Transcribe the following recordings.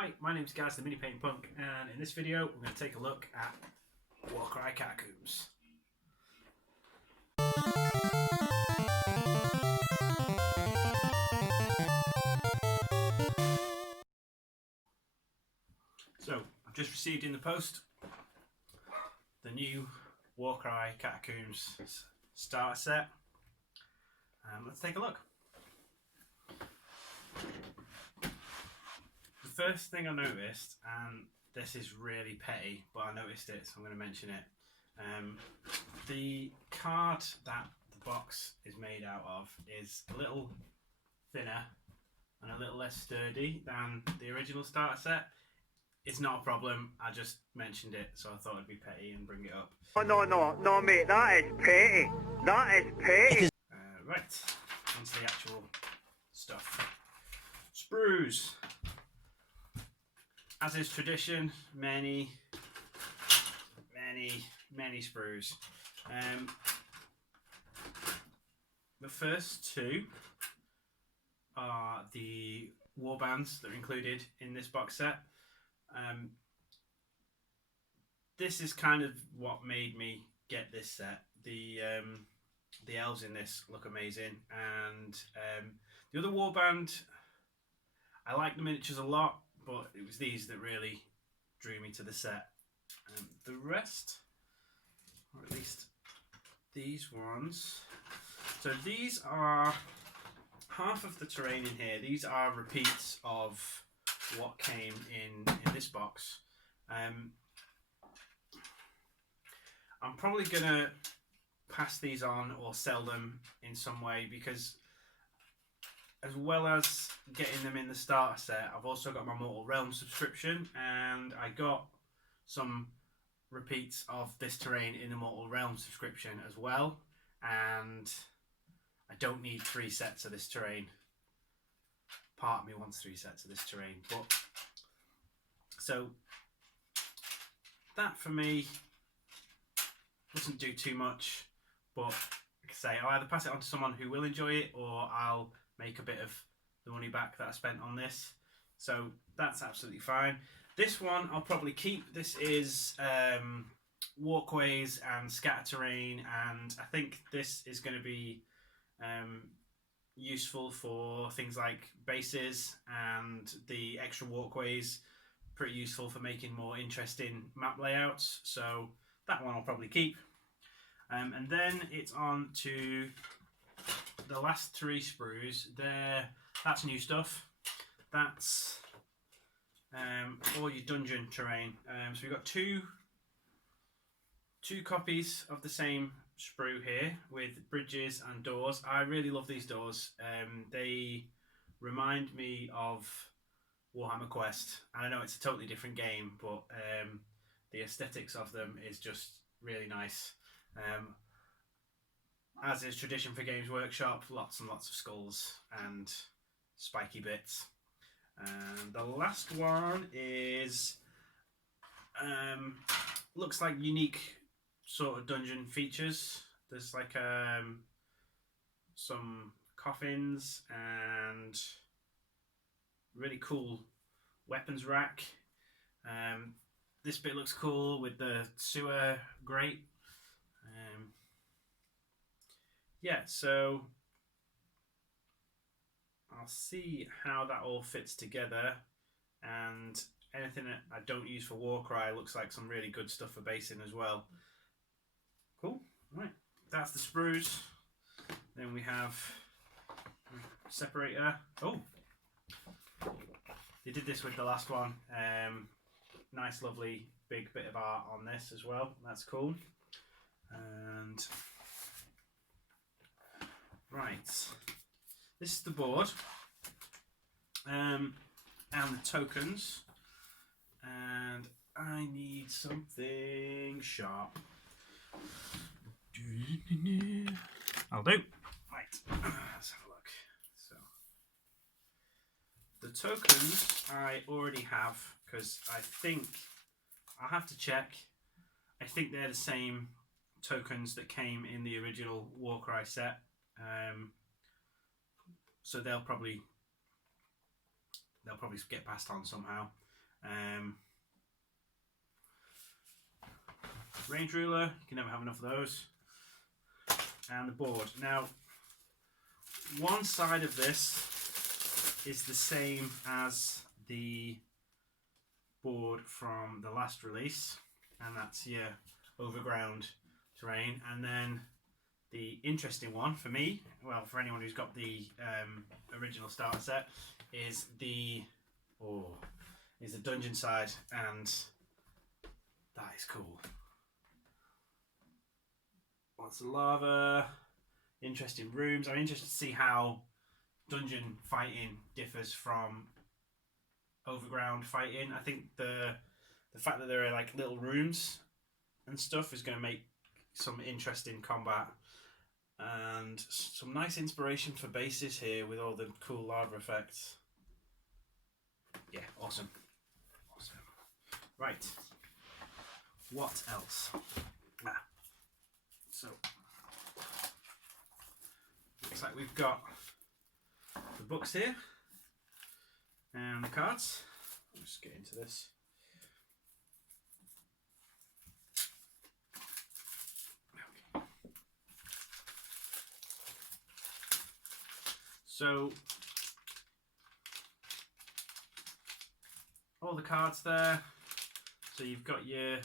Hi, my name's Gaz, the Mini Paint Punk, and in this video we're going to take a look at Warcry Catacombs. So, I've just received in the post the new Warcry Catacombs starter set. Let's take a look. The first thing I noticed, and this is really petty, but I noticed it, so I'm going to mention it. The card that the box is made out of is a little thinner and a little less sturdy than the original starter set. It's not a problem, I just mentioned it, so I thought it'd be petty and bring it up. No, mate, that is petty. That is petty. Right, onto the actual stuff. Sprues. As is tradition, many sprues. The first two are the warbands that are included in this box set. This is kind of what made me get this set. The elves in this look amazing, and the other warband, I like the miniatures a lot, but it was these that really drew me to the set. The rest, or at least these ones, so these are half of the terrain in here. These are repeats of what came in this box. I'm probably gonna pass these on or sell them in some way, because as well as getting them in the starter set, I've also got my Mortal Realms subscription, and I got some repeats of this terrain in the Mortal Realms subscription as well, and I don't need 3 sets of this terrain. Part of me wants 3 sets of this terrain, but so that for me doesn't do too much, but like I say, I'll either pass it on to someone who will enjoy it, or I'll make a bit of the money back that I spent on this. So that's absolutely fine. This one I'll probably keep. This is Walkways and Scatter Terrain, and I think this is going to be useful for things like bases, and the extra walkways pretty useful for making more interesting map layouts. So that one I'll probably keep. And then it's on to the last 3 sprues. That's new stuff. That's all your dungeon terrain. So we've got two copies of the same sprue here with bridges and doors. I really love these doors. They remind me of Warhammer Quest, and I know it's a totally different game, but the aesthetics of them is just really nice. As is tradition for Games Workshop, lots and lots of skulls and spiky bits. And the last one is looks like unique sort of dungeon features. There's like some coffins and really cool weapons rack. This bit looks cool with the sewer grate. Yeah, so I'll see how that all fits together, and anything that I don't use for Warcry looks like some really good stuff for basing as well. Cool, right, that's the sprues. Then we have separator. Oh, they did this with the last one. Nice lovely big bit of art on this as well, that's cool. And right, this is the board, and the tokens, and I need something sharp. I'll do. Right, let's have a look. So the tokens I already have, because I think I'll have to check. I think they're the same tokens that came in the original Warcry set. So they'll probably get passed on somehow. Range ruler, you can never have enough of those. And the board. Now, one side of this is the same as the board from the last release, and that's your overground terrain. And then the interesting one for me, well, for anyone who's got the original starter set, is the dungeon side, and that is cool. Lots of lava, interesting rooms. I'm interested to see how dungeon fighting differs from overground fighting. I think the fact that there are like little rooms and stuff is going to make some interesting combat, and some nice inspiration for bases here with all the cool lava effects. Yeah, awesome. Right, what else? So looks like we've got the books here and the cards. I'll just get into this. Okay. So all the cards there. So you've got your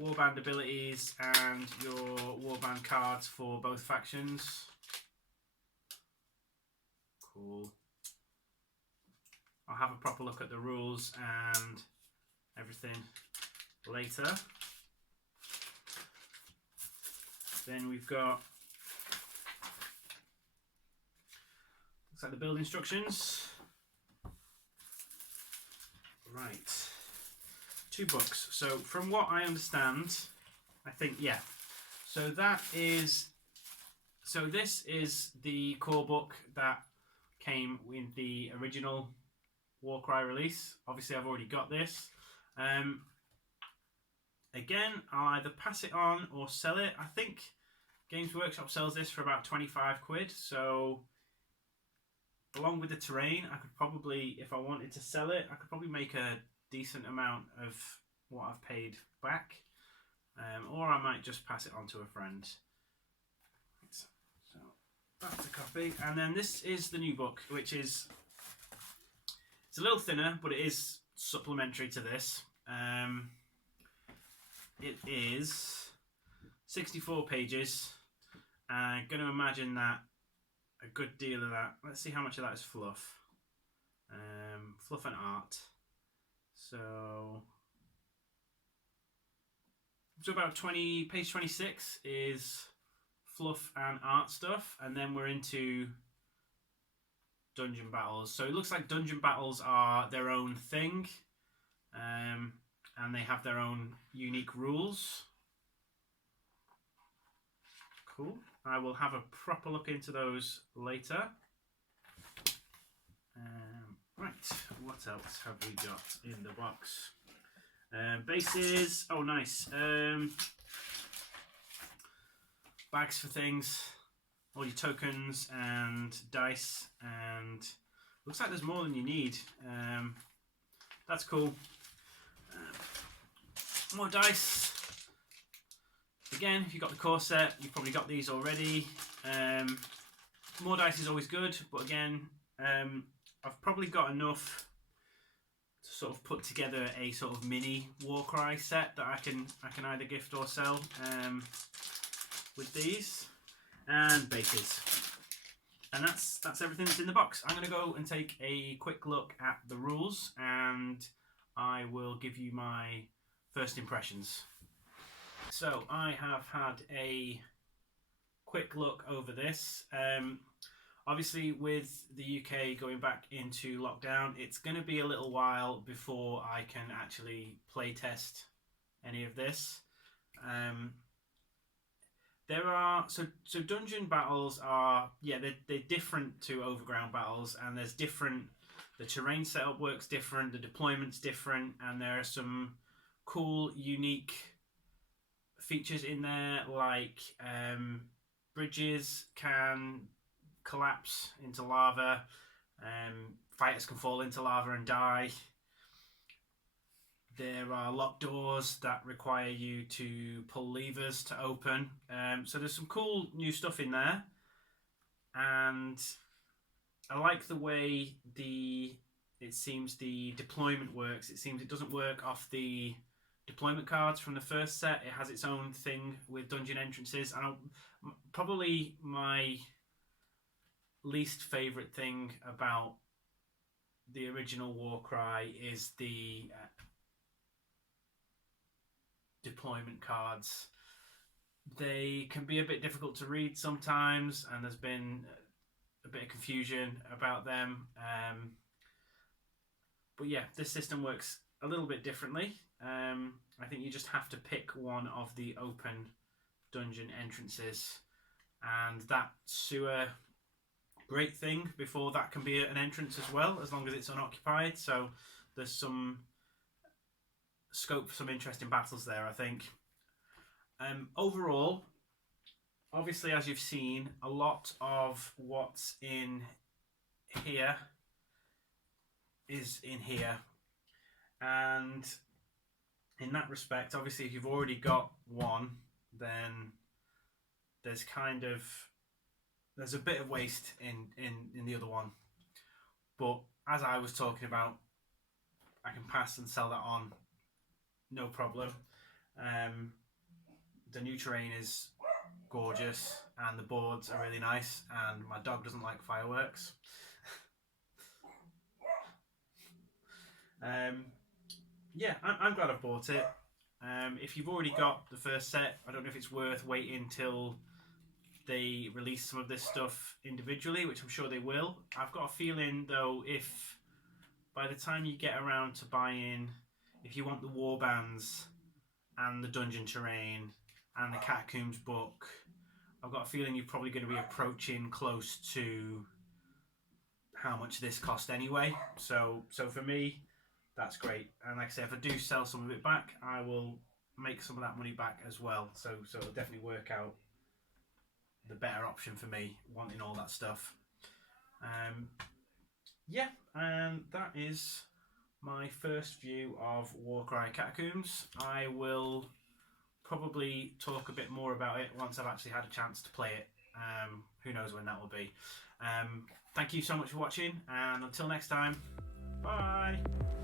warband abilities and your warband cards for both factions. Cool. I'll have a proper look at the rules and everything later. Then we've got, looks like the build instructions. Right. 2 books. So from what I understand, I think, yeah. So this is the core book that came with the original Warcry release. Obviously I've already got this. Again, I'll either pass it on or sell it. I think Games Workshop sells this for about 25 quid. So along with the terrain, I could probably, if I wanted to sell it, I could probably make a decent amount of what I've paid back, or I might just pass it on to a friend. So that's a copy, and then this is the new book, which is, it's a little thinner, but it is supplementary to this. It is 64 pages. I'm going to imagine that a good deal of that, let's see how much of that is fluff. Fluff and art. So about page 26 is fluff and art stuff, and then we're into dungeon battles. So it looks like dungeon battles are their own thing, and they have their own unique rules. Cool. I will have a proper look into those later. Right, what else have we got in the box? Bases. Oh, nice. Bags for things. All your tokens and dice, and looks like there's more than you need. That's cool. More dice. Again, if you've got the core set, you've probably got these already. More dice is always good, but again, I've probably got enough to sort of put together a sort of mini Warcry set that I can either gift or sell with these. And bases. And that's everything that's in the box. I'm going to go and take a quick look at the rules, and I will give you my first impressions. So I have had a quick look over this. Obviously, with the UK going back into lockdown, it's going to be a little while before I can actually play test any of this. There are so dungeon battles are, yeah, they're different to overground battles, and there's different. The terrain setup works different, the deployment's different, and there are some cool, unique features in there, like bridges can collapse into lava, fighters can fall into lava and die. There are locked doors that require you to pull levers to open. So there's some cool new stuff in there, and I like the way it seems the deployment works. It seems it doesn't work off the deployment cards from the first set. It has its own thing with dungeon entrances, and probably my least favourite thing about the original Warcry is the deployment cards. They can be a bit difficult to read sometimes, and there's been a bit of confusion about them. But yeah, this system works a little bit differently. I think you just have to pick one of the open dungeon entrances, and that sewer great thing before that can be an entrance as well, as long as it's unoccupied. So there's some scope for some interesting battles there, I think. Overall, obviously, as you've seen, a lot of what's in here is in here, and in that respect, obviously, if you've already got one, then there's a bit of waste in the other one. But as I was talking about, I can pass and sell that on, no problem. The new terrain is gorgeous, and the boards are really nice, and my dog doesn't like fireworks. Yeah, I'm glad I've bought it. If you've already got the first set, I don't know if it's worth waiting till they release some of this stuff individually, which I'm sure they will. I've got a feeling, though, if by the time you get around to buying, if you want the warbands and the dungeon terrain and the Catacombs book, I've got a feeling you're probably going to be approaching close to how much this cost anyway. So for me, that's great. And like I say, if I do sell some of it back, I will make some of that money back as well. So it'll definitely work out the better option for me, wanting all that stuff. Yeah, and that is my first view of Warcry Catacombs. I will probably talk a bit more about it once I've actually had a chance to play it. Who knows when that will be. Thank you so much for watching, and until next time, bye!